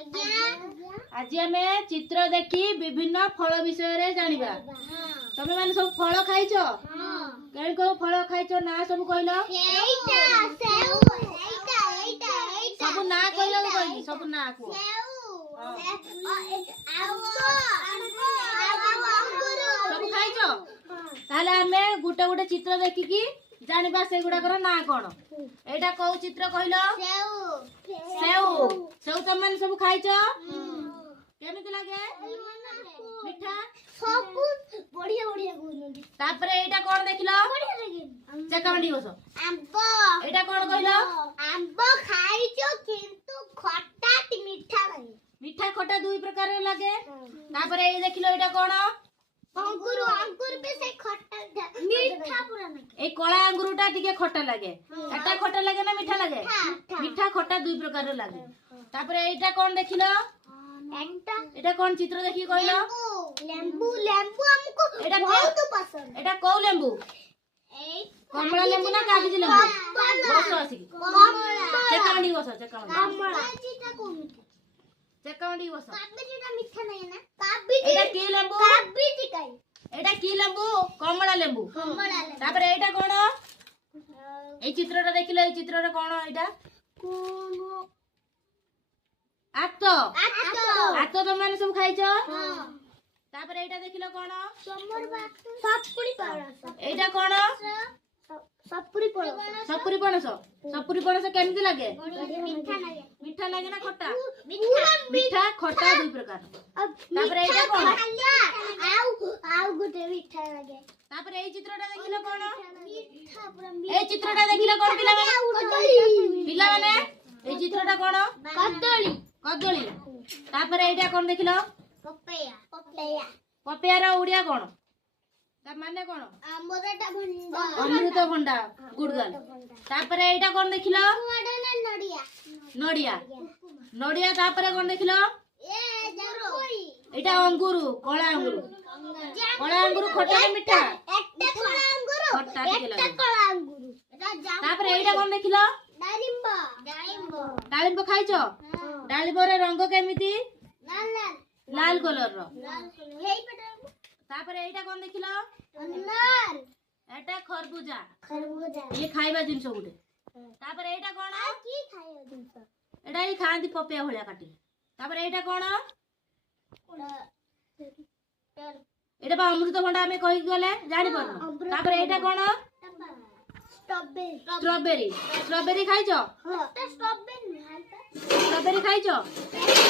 आज आम चित्र देखी विभिन्न फल विषय जानिबा। तमे माने सब फल खाइछ? केन को फल खाइछ ना सब कहलो? सब ना कहलो कहली सब ना को। सब खाइछ? ताले आमे गुटे गुटे चित्र देखि की जानिबा से गुडा कर ना कोन। एटा को चित्र कहलो? सेव। सेव तमे माने सब खाइछ? केमिति लागे? मिठा सब बढ़िया बढ़िया गुनदी। तापरे एटा कोन देखिलो? बढ़िया लागे। चकावंडी बस। आंबो। एटा कोन कहलो? आंबो खाइछो किंतु खट्टा ति मीठा लागे। मीठा खट्टा दुई प्रकार लागे। तापरे ए देखिलो एटा कोन? अंगूर। अंगूर पे से खट्टा मीठा पूरा लागे। ए कळा अंगूरटा टिके खट्टा लागे। एटा खट्टा लागे ना मीठा लागे? मीठा खट्टा दुई प्रकार लागे। तापरे एटा कोन देखिलो? एटा कोन चित्र देखि कहलो? लेंबू। लेंबू हमको बहुत पसंद। एटा को लेंबू? कमला लेंबू ना कागजी लेंबू? बस आसी चकावंडी बस चकावंडी। कमला जीटा को मीठा। चकावंडी बस। कागजीटा मीठा नहीं है ना? कागजी। एटा की लेंबू? कागजी काई। एटा की लेंबू? कमला लेंबू। कमला लेंबू। तापरे एटा कोन? ए चित्रटा देखिलो? ए चित्रटा कोन एटा? कोनो आतो। आतो। आतो तो माने सब खाइछ? हां। तापरे एटा देखिलो कोन? समर बात सपुरी पणस। एटा कोन? सपुरी पणस। सपुरी पणस। सपुरी पणस केमिति लागे? मीठा लागे। मीठा लागे ना खट्टा? मीठा मीठा खट्टा दुई प्रकार। तापरे एटा कोन? आउ गुटे मीठा लागे। तापरे ए चित्रटा देखिलो कोन? मीठा पूरा ए चित्रटा देखिलो कोन पिला माने? पिला माने ए चित्रटा कोन? कदली। कदली। तापरे एटा कोन देखिलो? पपैया। पपैया। पपैयार उड़िया कोन? ता माने कोन? अमृत भंडा। अमृत भंडा गुडगल। तापरे एटा कोन देखिलो? नडिया। नडिया। नडिया तापरे कोन देखिलो? ए जरोई। एटा अंगूर कळा अंगूर। कळा अंगूर खट्टा ना मिठा? एकटा कळा अंगूर। खट्टा टिके एकटा लागे। कळा अंगूर। एटा जाम। तापरे एटा कोन देखिलो? डालिंब। डालिंब। डालिंब खाइछ? डालिंबर रंग केमिति? लाल लाल। लाल कलर रो। लाल कलर। हेई पेटा। तापरे एटा कोन देखिलो? अनार। एटा खरबूजा। खरबूजा। ये खाइबा जिंस गुटे। तापरे एटा कोन? की खाइयो जिंस? एटा ई खांदी पपैया भलिया काटी। तापरे एटा कोन? एटा बा अमृत भंडा हमें कहि गले जानि परनो। तापरे एटा कोन? स्ट्रॉबेरी। स्ट्रॉबेरी। स्ट्रॉबेरी खाइछ? हां। स्ट्रॉबेरी नहीं खाइता। स्ट्रॉबेरी खाइछ?